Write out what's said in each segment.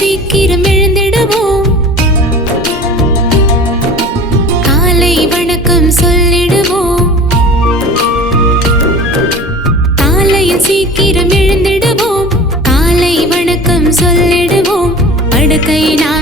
சீக்கிரம் எழுந்திடுவோம். காலை வணக்கம் சொல்லிடுவோம். காலையில் சீக்கிரம் எழுந்திடுவோம். காலை வணக்கம் சொல்லிடுவோம். படுக்கை நான்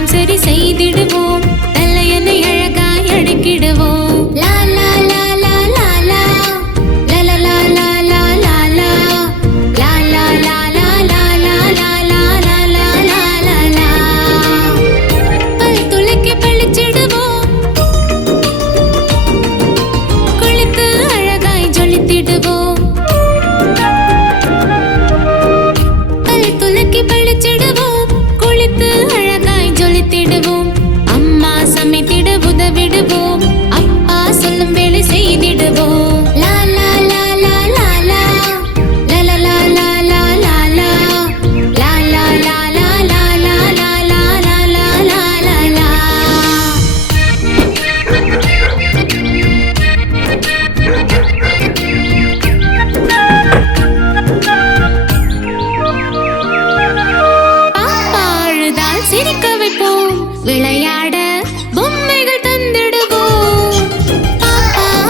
comfortable விளையாட பொம்மைகள் தந்திடுவோம்.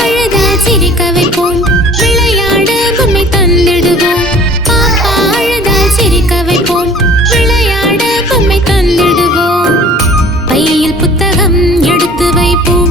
அழகா சிரிக்க வைப்போம். விளையாட பொம்மை தந்திடுவோம். பாப்பா அழகா சிரிக்க வைப்போம். விளையாட பொம்மை தந்திடுவோம். பையில் புத்தகம் எடுத்து வைப்போம்.